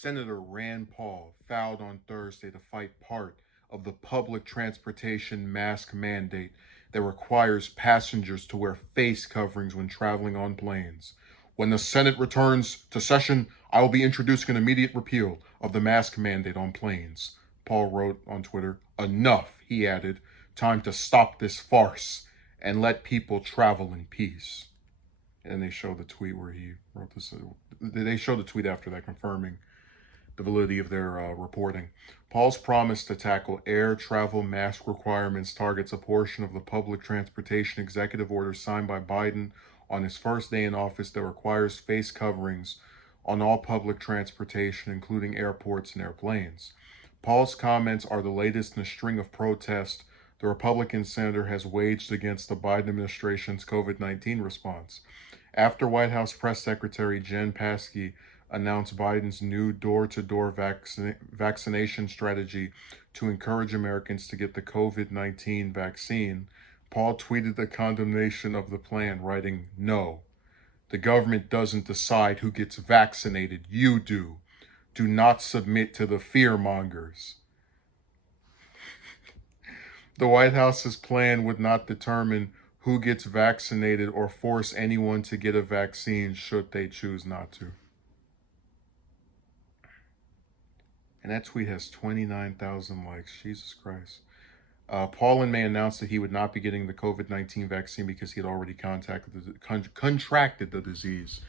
Senator Rand Paul vowed on Thursday to fight part of the public transportation mask mandate that requires passengers to wear face coverings when traveling on planes. When the Senate returns to session, I will be introducing an immediate repeal of the mask mandate on planes. Paul wrote on Twitter. Enough, he added. Time to stop this farce and let people travel in peace. And they show the tweet where he wrote this. They show the tweet after that confirming the validity of their reporting. Paul's promise to tackle air travel mask requirements targets a portion of the public transportation executive order signed by Biden on his first day in office that requires face coverings on all public transportation, including airports and airplanes. Paul's comments are the latest in a string of protests the Republican senator has waged against the Biden administration's COVID-19 response. After White House Press Secretary Jen Psaki announced Biden's new door-to-door vaccination strategy to encourage Americans to get the COVID-19 vaccine, Paul tweeted the condemnation of the plan, writing, "No, the government doesn't decide who gets vaccinated. You do. Do not submit to the fear mongers." The White House's plan would not determine who gets vaccinated or force anyone to get a vaccine should they choose not to. And that tweet has 29,000 likes. Jesus Christ. Paul in May announced that he would not be getting the COVID-19 vaccine because he had already contracted the disease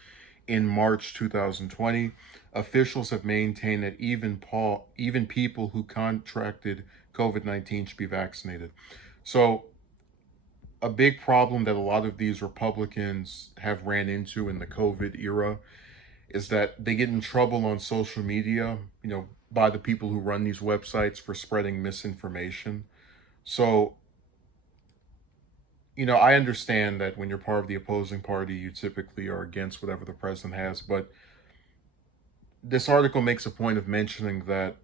in March 2020. Officials have maintained that even people who contracted COVID-19 should be vaccinated. So a big problem that a lot of these Republicans have ran into in the COVID era is that they get in trouble on social media, by the people who run these websites for spreading misinformation. So, I understand that when you're part of the opposing party, you typically are against whatever the president has, but this article makes a point of mentioning that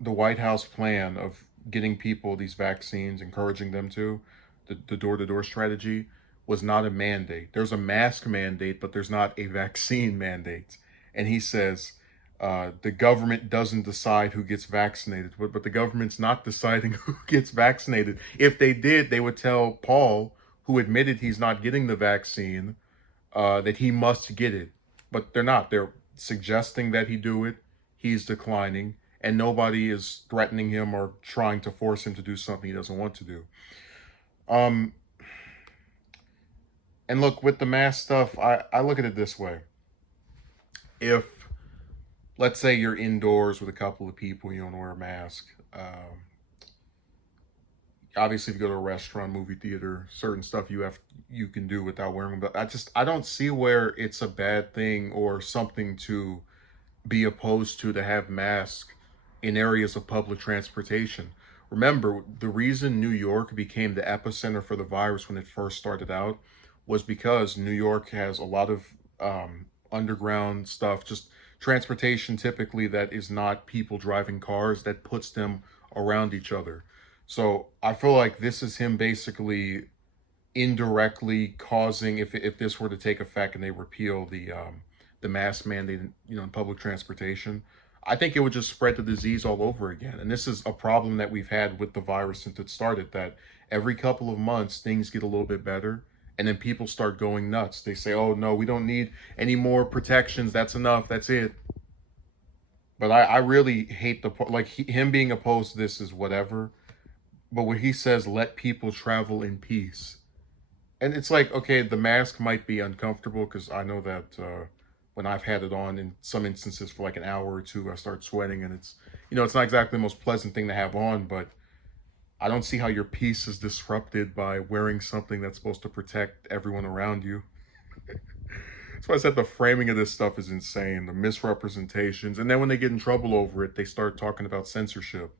the White House plan of getting people these vaccines, encouraging them to, the door-to-door strategy, was not a mandate. There's a mask mandate, but there's not a vaccine mandate. And he says, the government doesn't decide who gets vaccinated, but the government's not deciding who gets vaccinated. If they did, they would tell Paul, who admitted he's not getting the vaccine, that he must get it. But they're not. They're suggesting that he do it. He's declining, and nobody is threatening him or trying to force him to do something he doesn't want to do. And look, with the mask stuff, I look at it this way. If, let's say you're indoors with a couple of people, you don't wear a mask. Obviously, if you go to a restaurant, movie theater, certain stuff you can do without wearing them. But I don't see where it's a bad thing or something to be opposed to have masks in areas of public transportation. Remember, the reason New York became the epicenter for the virus when it first started out was because New York has a lot of underground stuff, just transportation typically that is not people driving cars, that puts them around each other. So I feel like this is him basically indirectly causing, if this were to take effect and they repeal the mask mandate, in public transportation, I think it would just spread the disease all over again. And this is a problem that we've had with the virus since it started, that every couple of months things get a little bit better and then people start going nuts. They say, oh no, we don't need any more protections. That's enough. That's it. But I really hate him being opposed to this is whatever. But when he says, let people travel in peace. And it's like, okay, the mask might be uncomfortable because I know that when I've had it on in some instances for like an hour or two, I start sweating and it's not exactly the most pleasant thing to have on, but I don't see how your peace is disrupted by wearing something that's supposed to protect everyone around you. That's why I said the framing of this stuff is insane, the misrepresentations. And then when they get in trouble over it, they start talking about censorship.